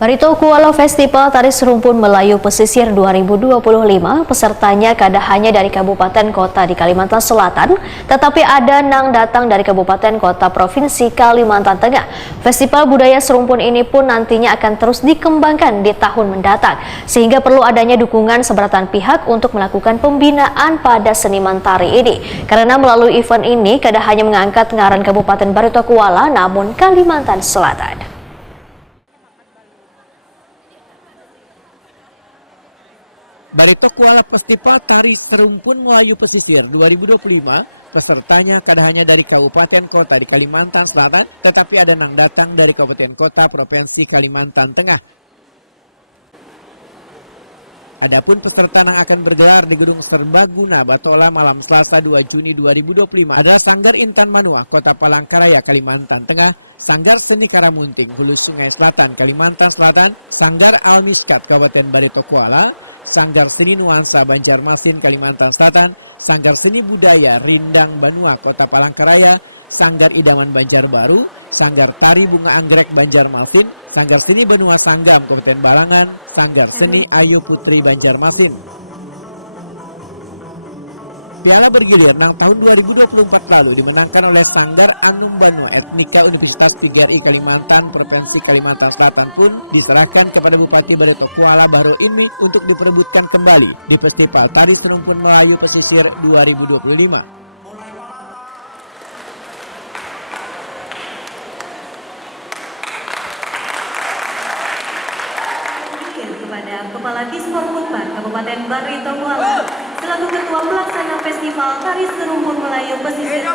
Barito Kuala Festival Tari Serumpun Melayu Pesisir 2025, pesertanya kada hanya dari kabupaten kota di Kalimantan Selatan, tetapi ada yang datang dari kabupaten kota Provinsi Kalimantan Tengah. Festival budaya serumpun ini pun nantinya akan terus dikembangkan di tahun mendatang, sehingga perlu adanya dukungan seberatan pihak untuk melakukan pembinaan pada seniman tari ini. Karena melalui event ini kada hanya mengangkat ngaran Kabupaten Barito Kuala, namun Kalimantan Selatan. Barito Kuala Festival Tari Serumpun Melayu Pesisir 2025, pesertanya kada hanya dari kabupaten kota di Kalimantan Selatan, tetapi ada yang datang dari kabupaten kota Provinsi Kalimantan Tengah. Adapun peserta yang akan bergelar di Gedung Serbaguna Batola malam Selasa 2 Juni 2025 adalah Sanggar Intan Manua, Kota Palangkaraya, Kalimantan Tengah, Sanggar Seni Karamunting, Hulu Sungai Selatan, Kalimantan Selatan, Sanggar Al-Miskat, Kabupaten Barito Kuala, Sanggar Seni Nuansa Banjarmasin, Kalimantan Selatan, Sanggar Seni Budaya Rindang Banua, Kota Palangkaraya, Sanggar Idaman Banjarbaru, Sanggar Tari Bunga Anggrek Banjarmasin, Sanggar Seni Benua Sanggam Kabupaten Balangan, Sanggar Seni Ayu Putri Banjarmasin. Piala bergilir nang tahun 2024 lalu dimenangkan oleh Sanggar Anum Banua Etnika Universitas PGRI Kalimantan Provinsi Kalimantan Selatan pun diserahkan kepada Bupati Barito Kuala Bahrul Ilmi untuk diperebutkan kembali di Festival Tari Serumpun Melayu Pesisir 2025. Kepada Kepala Dispormuka Kabupaten Barito Kuala selaku Ketua Pelaksana Festival Tari Serumpun Melayu Pesisir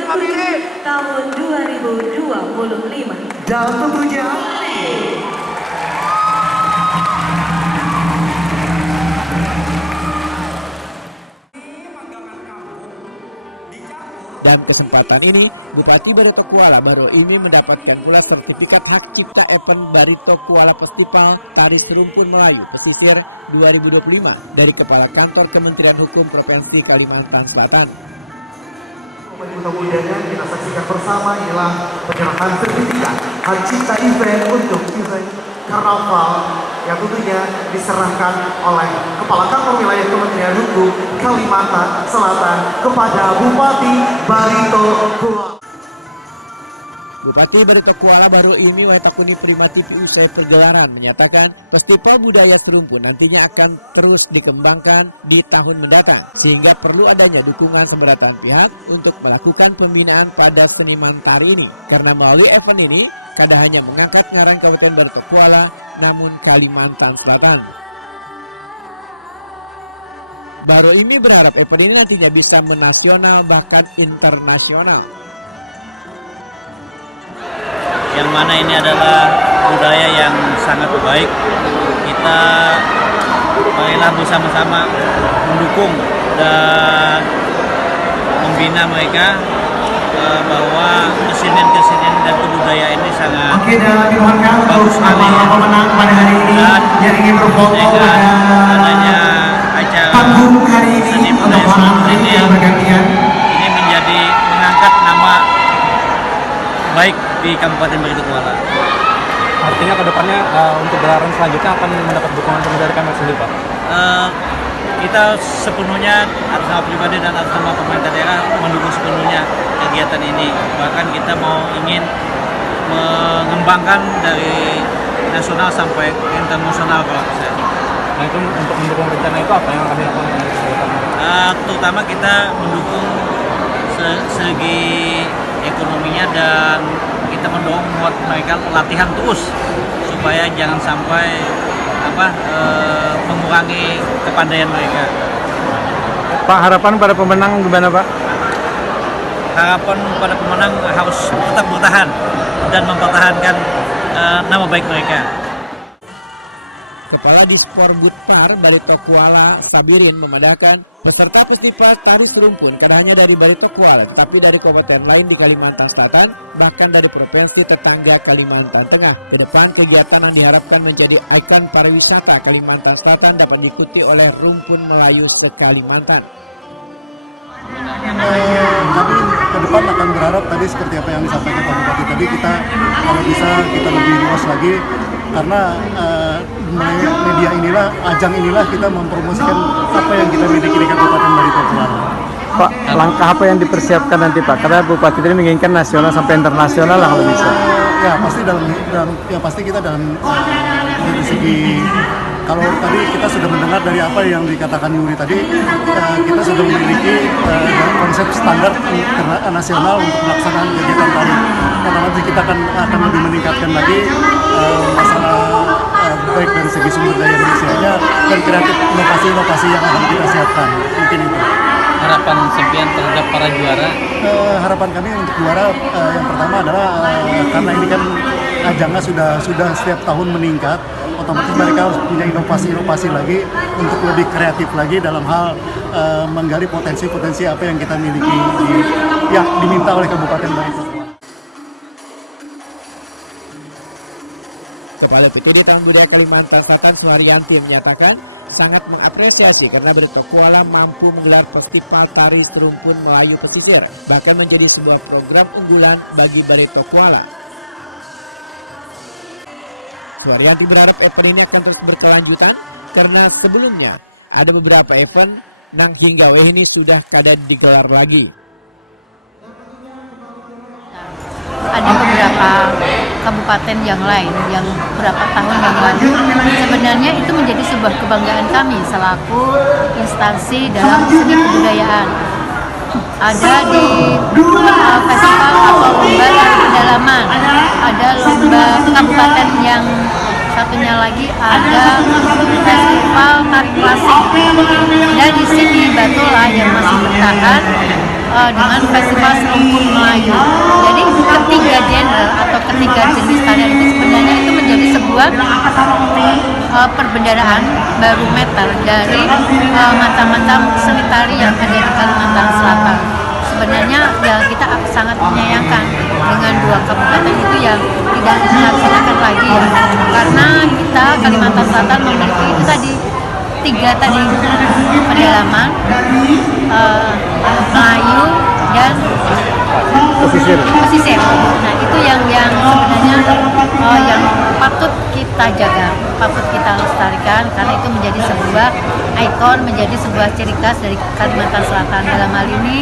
tahun 2025. Dan tentunya Dalam kesempatan ini, Bupati Barito Kuala Bahrul Ilmi mendapatkan pula sertifikat hak cipta event Barito Kuala Festival Tari Serumpun Melayu Pesisir 2025 dari Kepala Kantor Kementerian Hukum Provinsi Kalimantan Selatan. Kemudian kita saksikan bersama ialah penyerahan sertifikat hak cipta event untuk event Karnaval yang tentunya diserahkan oleh Kepala Kantor Wilayah Kementerian Hukum Kalimantan Selatan kepada Bupati Barito Kuala. Bupati Barito Kuala Bahrul Ilmi Wahitakuni Prima TV usai pergelaran menyatakan Festival Budaya Serumpun nantinya akan terus dikembangkan di tahun mendatang, sehingga perlu adanya dukungan seberatan pihak untuk melakukan pembinaan pada seniman tari ini. Karena melalui event ini, kada hanya mengangkat ngaran Kabupaten Barito Kuala, namun Kalimantan Selatan. Bahrul Ilmi berharap event ini nantinya bisa menasional bahkan internasional. Yang mana ini adalah budaya yang sangat baik. Kita marilah bersama-sama mendukung dan membina mereka bahwa kesenian dan kebudayaan ini sangat bagus sekali. Pemenang pada hari ini yang ingin berfoto pada adanya acara panggung hari ini seni budaya serumpun ini menjadi mengangkat nama baik di Kabupaten Barito Kuala. Artinya kedepannya untuk gelaran selanjutnya akan mendapat dukungan penuh dari kami sendiri, Pak? Kita sepenuhnya atas nama pribadi dan atas nama pemerintah daerah mendukung sepenuhnya kegiatan ini. Bahkan kita ingin mengembangkan dari nasional sampai internasional kalau bisa. Nah itu untuk mendukung rencana itu apa yang akan dilakukan? Terutama kita mendukung segi ekonominya dan kita mendorong buat mereka latihan terus supaya jangan sampai mengurangi kepandaian mereka. Pak, harapan pada pemenang gimana, Pak? Harapan pada pemenang harus tetap bertahan dan mempertahankan nama baik mereka. Kepala Disporbudpar Barito Kuala Sabirin memandangkan peserta Festival Tari Serumpun kada hanya dari Barito Kuala tetapi dari kabupaten lain di Kalimantan Selatan, bahkan dari provinsi tetangga Kalimantan Tengah. Kedepan kegiatan yang diharapkan menjadi ikon pariwisata Kalimantan Selatan dapat diikuti oleh rumpun Melayu se-Kalimantan. Kami ke depan akan berharap tadi seperti apa yang disampaikan Pak Bupati tadi, kita kalau bisa kita lebih luas lagi karena melalui media inilah, ajang inilah kita mempromosikan apa yang kita miliki di Kabupaten Baritokuala. Pak, langkah apa yang dipersiapkan nanti Pak? Karena Bupati tadi menginginkan nasional sampai internasional lah kalau bisa. Ya pasti pasti kita dalam dari segi, kalau tadi kita sudah mendengar dari apa yang dikatakan Yuri tadi, kita sudah memiliki konsep standar nasional untuk pelaksanaan kegiatan tadi. Karena nanti kita akan lebih meningkatkan lagi masalah baik dari segi sumber daya manusianya dan kreatif inovasi-inovasi yang akan kita siapkan. Mungkin itu. Harapan Sempian terhadap para juara? Harapan kami untuk juara yang pertama adalah karena ini kan ajangnya sudah setiap tahun meningkat, otomatis mereka harus punya inovasi-inovasi lagi untuk lebih kreatif lagi dalam hal menggali potensi-potensi apa yang kita miliki yang diminta oleh Kabupaten Baritokuala. Kepala PTD Taman Budaya Kalimantan Selatan Suharyanti menyatakan sangat mengapresiasi karena Baritokuala mampu menggelar festival tari serumpun Melayu Pesisir, bahkan menjadi sebuah program unggulan bagi Baritokuala. Suharyanti berharap event ini akan terus berkelanjutan karena sebelumnya ada beberapa event nang hingga ini sudah kada digelar lagi. Ada beberapa kabupaten yang lain yang beberapa tahun yang lalu sebenarnya itu menjadi sebuah kebanggaan kami selaku instansi dalam seni kebudayaan. Ada di festival atau lomba tari pedalaman, ada lomba kabupaten yang satunya lagi ada festival tari klasik, dan di sini Batola yang masih bertahan dengan festival serumpun Melayu. Jadi ketiga genre atau ketiga jenis tarian itu sebenarnya itu menjadi sebuah perbendaharaan barometer dari macam-macam seni tari yang ada di Kalimantan Selatan. Sebenarnya ya kita sangat menyayangkan dengan dua kabupaten itu yang tidak dilaksanakan lagi ya, karena kita Kalimantan Selatan memiliki itu tadi tiga tadi pedalaman, Melayu dan pesisir. Nah itu yang sebenarnya yang patut kita jaga, patut kita lestarikan karena itu menjadi sebuah ikon, menjadi sebuah ciri khas dari Kalimantan Selatan. Dalam hal ini